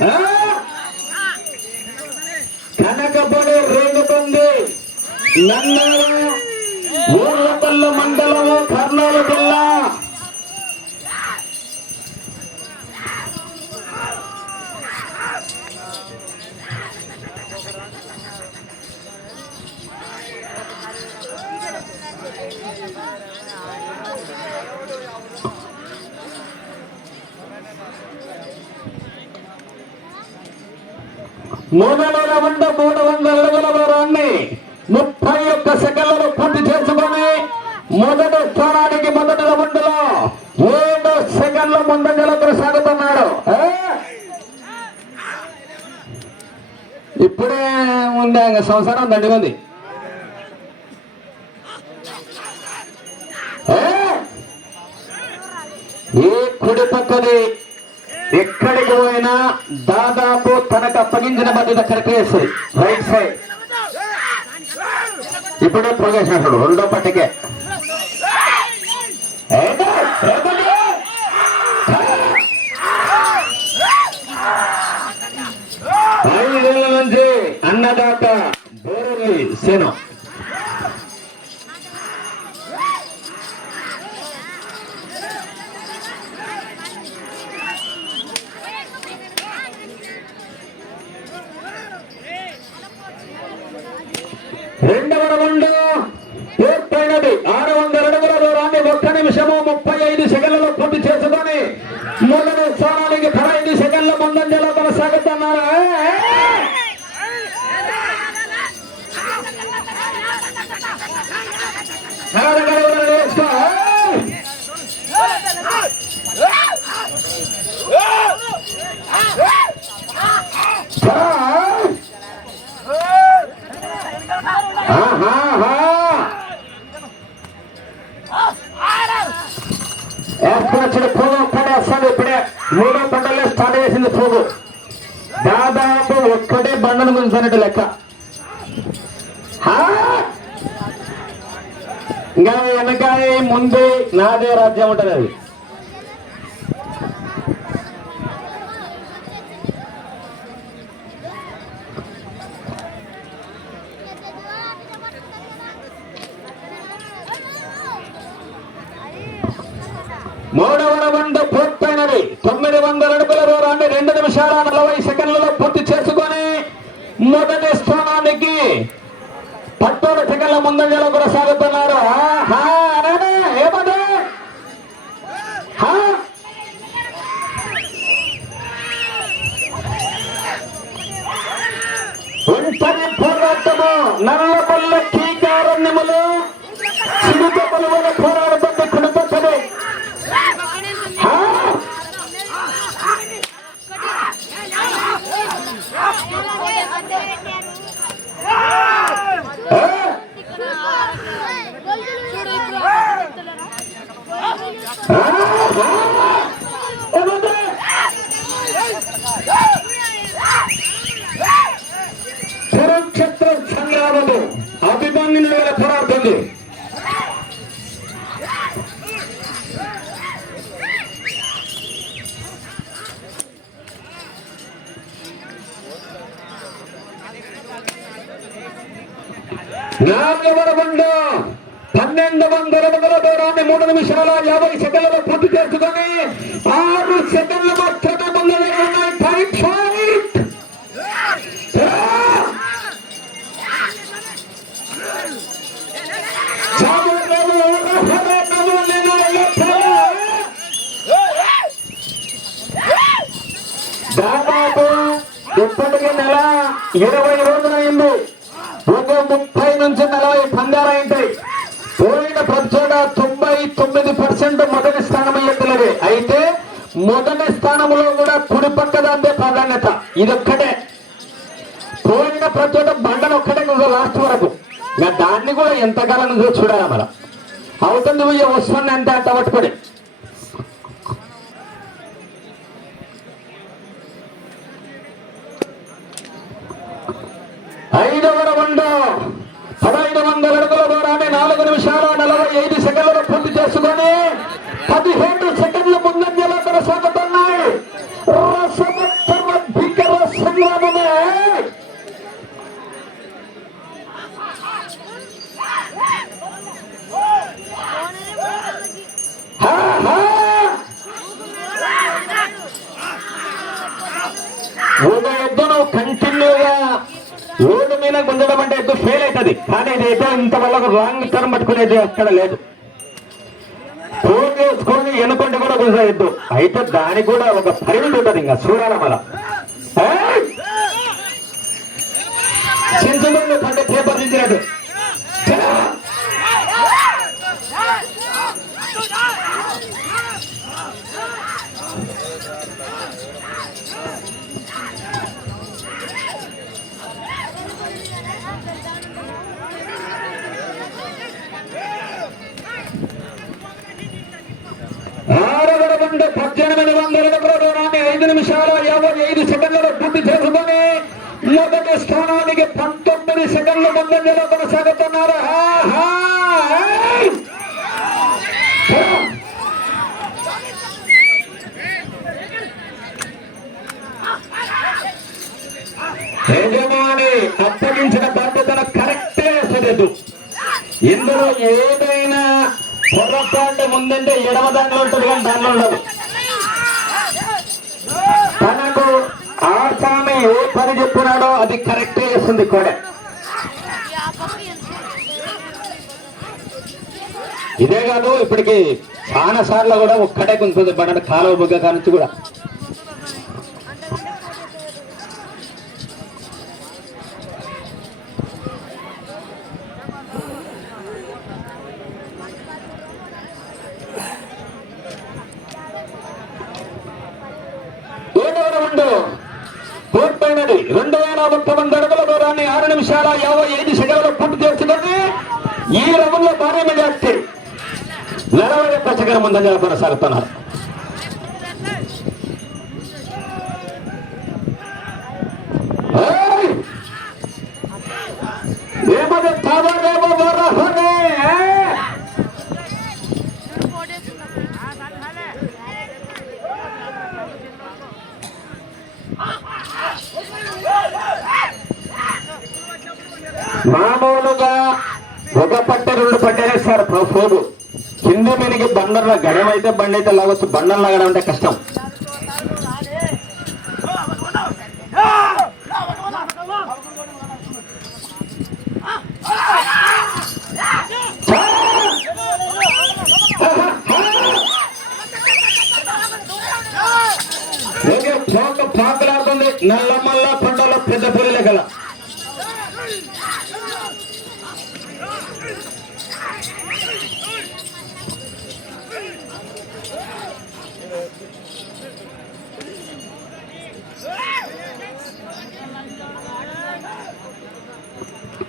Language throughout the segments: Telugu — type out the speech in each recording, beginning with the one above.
కనకపడు కనకపడి రేగుతుంది నందాల ఊర్లపల్ల మండలము కర్నూలు జిల్లా. మొదటి రౌండ్ మూడు వందల అడుగుల దూరాన్ని ముప్పై ఒక్క సెకండ్లలో పూర్తి చేసుకొని మొదటి స్థానానికి మొదటి రౌండ్లో ఏడు సెకండ్ల ముందంజలో కొనసాగుతున్నాడు. ఇప్పుడే ఉంది ఆయన సంవత్సరం దండిగుంది ఏ? ఈ కుడి పక్కది ఎక్కడికి పోయినా దాదాపు తనకు అప్పగించిన బాధ్యత కరికేసి రైట్ సైడ్. ఇప్పుడే ప్రవేశించాడు రెండో పట్టికే. ఐదేళ్ళ నుంచి అన్నదాత బోరలి సేను. పూర్తి చేసుకొని మొదటి స్థానానికి పదహైదు సెకండ్ల ముందంజలో కొనసాగుతున్నారు ఏ, ఉంటుంది అది? మూడవ రౌండ్ పూర్తయినది. తొమ్మిది వందల అడుగుల దూరాన్ని రెండు నిమిషాల నలభై సెకండ్లలో పూర్తి చేసుకొని మొదటి స్థానానికి పట్టోడు సెకండ్ల ముందంజలో కొనసాగుతున్నారు. నల్లపల్ల కీకారణ్యములు చిరుత పలువల ఇరవై రోజులైంది ఒక ముప్పై నుంచి నలభై పందాలు అయింటాయి పోయిన ప్రచోట తొంభై తొమ్మిది పర్సెంట్ మొదటి స్థానం అయ్యేది అయితే మొదటి స్థానంలో కూడా కుడి దాంతే ప్రాధాన్యత. ఇదొక్కటే పోయిన ప్రచోట బండలు ఒక్కటే లాస్ట్ వరకు. ఇక దాన్ని కూడా ఎంతకాలం చూడాలి మన? అవుతుంది వస్తుంది అంతే అంత పట్టుకొని ఐదవ రౌండ్ పదహైదు వందల అడుగుల దూరాన్ని నాలుగు నిమిషాల నలభై ఐదు సెకండ్లలో పూర్తి చేసుకొని పదిహేడు సెకండ్ రోడ్డు మీద గుంజడం అంటే ఎద్దు ఫెయిల్ అవుతుంది. కానీ ఇది ఎద్దు ఇంతవల్ల రాంగ్ టర్న్ పట్టుకునేది అక్కడ లేదు. చేసుకొని ఎనుకుంటే కూడా గుంజ ఎద్దు అయితే దానికి కూడా ఒక పరిమితి ఉంటుంది ఇంకా చూడాల మన మొదటి స్థానానికి పంతొమ్మిది సెకండ్ల ముందంజలో కొనసాగుతున్నారు. హా, యజమాని అప్పగించిన బాధ్యతను కరెక్టే వేసలేదు ఇందులో ఏదైనా పొరపాటు ముందంటే ఎడమ దాంట్లో ఉంటుంది కానీ దాంట్లో ఉండదు. తనకు ఆసామి ఏ పని చెప్తున్నాడో అది కరెక్టే చేస్తుంది కూడా. ఇదే కాదు ఇప్పటికి చాలా సార్లు కూడా ఒక్కటే కొంచెం బండ కాలువ బుగ్గ కానుంచి కూడా. నిమిషాల యాభై ఐదు సెకండ్లు పూర్తి చేస్తున్నది ఈ రౌండ్లో భారీ మెజార్టీ. నలభై ఒక్క సెకండ్ ముందంజల కొనసాగుతున్నారు. మామూలుగా ఒక పట్టె రెండు పట్టేస్తారు పోగు కింద మీదకి బండర్ల గడం అయితే బండి అయితే లాగొచ్చు బండలు లాగడం అంటే కష్టం. ఓకే పోక పాకలాడుతుంది నల్లమల్ల పంటలో పెద్ద పులి లెక్కల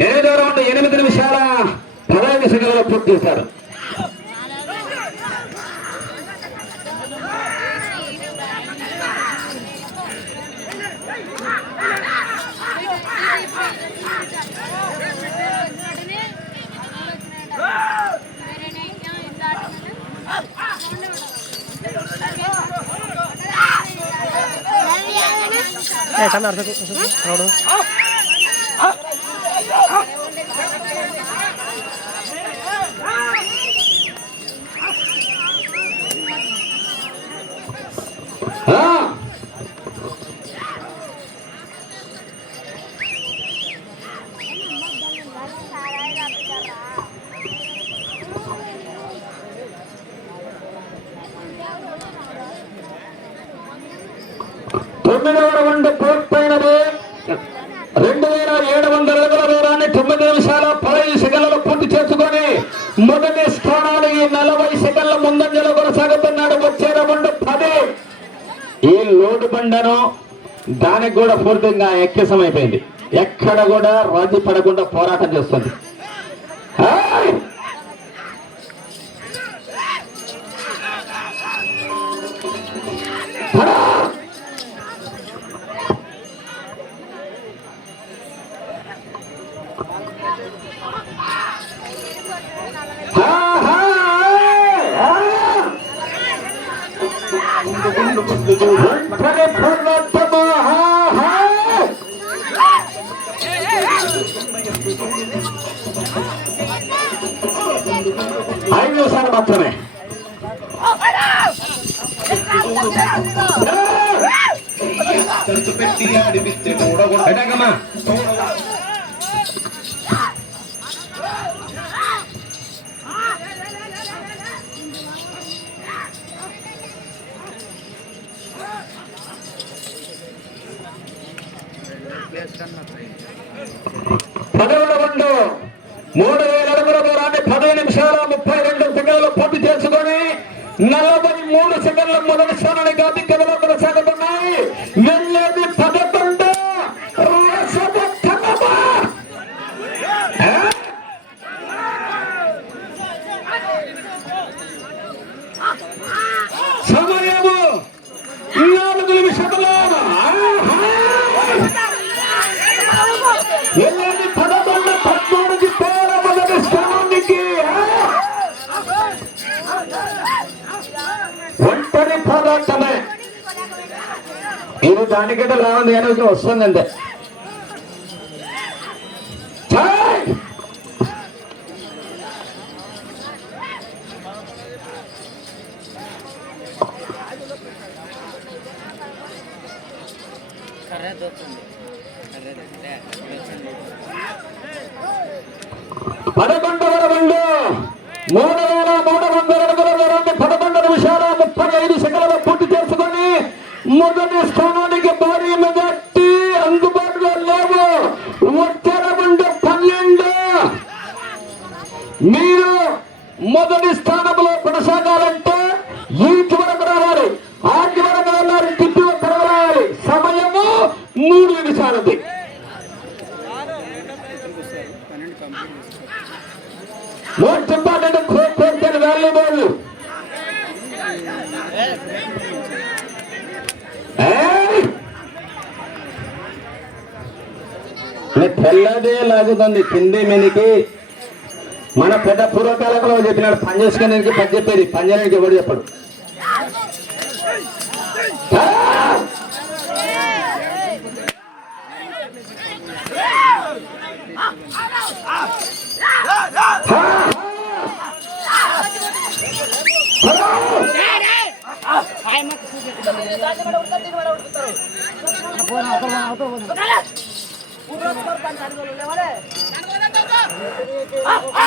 ఎనిమిదో రౌండ్ ఎనిమిది నిమిషాల పదహైదు సెకండ్లో పూర్తి చేశారు 哎，咱 kan harusnya. తొమ్మిదవ రౌండ్ పూర్తయినది రెండు వేల ఏడు వందల అడుగుల దూరాన్ని తొమ్మిది నిమిషాల పదహైదు సెకండ్లలో పూర్తి చేసుకొని మొదటి స్థానానికి నలభై సెకండ్ల ముందంజలో కొనసాగుతున్నాడు. వచ్చే రౌండ్ పది. ఈ లోటు బండను దానికి కూడా పూర్తిగా ఎక్కిసం అయిపోయింది ఎక్కడ కూడా రాజీ పడకుండా పోరాటం చేస్తుంది. ఐదు నిమిషాలు మాత్రమే. పెట్టాకమ్మా. మూడు వేల అడుగుల దూరాన్ని పది నిమిషాల ముప్పై రెండు సెకండ్లు పూర్తి చేసుకొని నలభై మూడు సెకండ్ల మొదటి స్థానానికి అధికంలో కొనసాగుతున్నాయి ఇది దానికంటే లావుంది కానీ ఇది వస్తుంది అంతే ఛాయ్! పదకొండవ రౌండ్ మొదటి స్థానానికి భారీ మెజార్టీ అందుబాటులో లేవు. వచ్చే పన్నెండు. మీరు మొదటి స్థానంలో కొనసాగాలంటే ఈ వరకు రావాలి. ఆటి వరకు వెళ్ళాలి తిప్పి ఒక్కడ రావాలి. సమయము మూడు నిమిషాలది. మోస్ట్ ఇంపార్టెంట్ క్వశ్చన్ వాల్యుబుల్ తెల్లదే లాగుతుంది కింది మీనికి మన పెద్ద పూర్వకాలంలో చెప్పినాడు పని చేసుకునే పని చెప్పేది పని చేయడానికి ఎవడు చెప్పడు ఆ!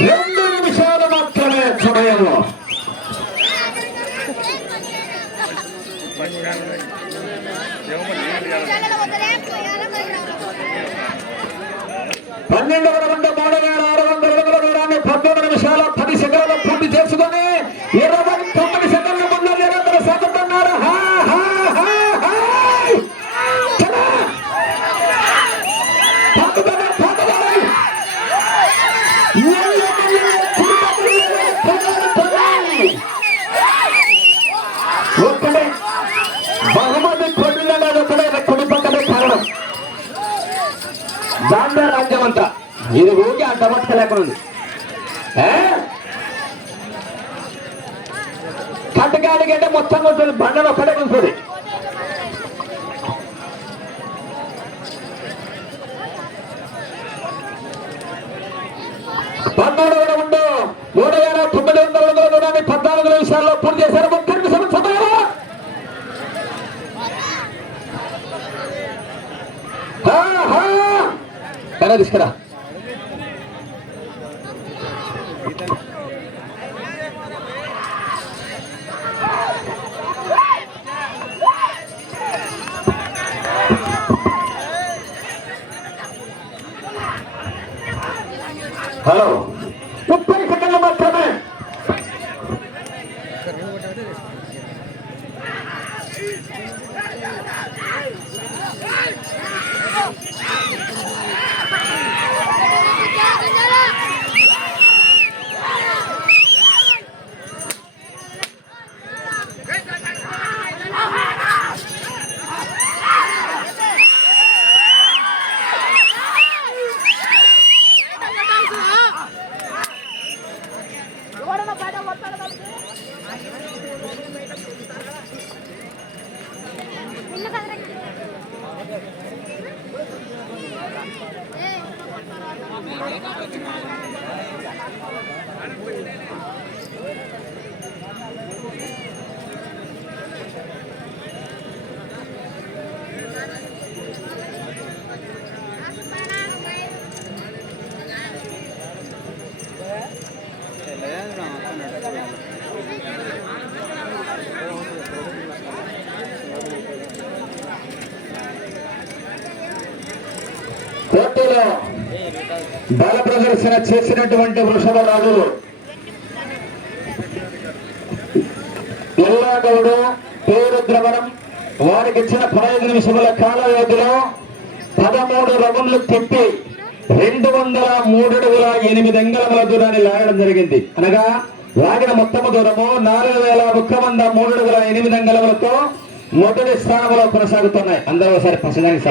రెండు నిమిషాలు మాత్రమే సమయంలో పన్నెండవ దాంట్లో రాజ్యం అంతా. ఇది ఊరికి ఆ టమాటా లేకుండా ఉంది ఏ? మొత్తం ఉంటుంది బండలు ఒక్కడే ఉంటుంది పద్నాలుగు వేల ఉండు. మూడు వేల తొమ్మిది వందల అడుగుల పద్నాలుగు నిమిషాల్లో పూర్తి చేశారు. からですから。కోట బల ప్రదర్శన చేసినటువంటి వృషభ రాజులు ఎల్లాగౌడు పేరుద్రవణం వారికి ఇచ్చిన పదహైదు నిమిషముల కాల వ్యవధిలో పదమూడు రౌండ్లు తిప్పి రెండు వందల మూడు అడుగుల ఎనిమిది అంగళముల దూరాన్ని లాగడం జరిగింది. అనగా లాగిన మొత్తము దూరము నాలుగు వేల ఒక్క వంద మూడు అడుగుల ఎనిమిది అంగళములతో మొదటి స్థానంలో కొనసాగుతున్నాయి. అందరూ ఒకసారి ప్రసంగానికి సభ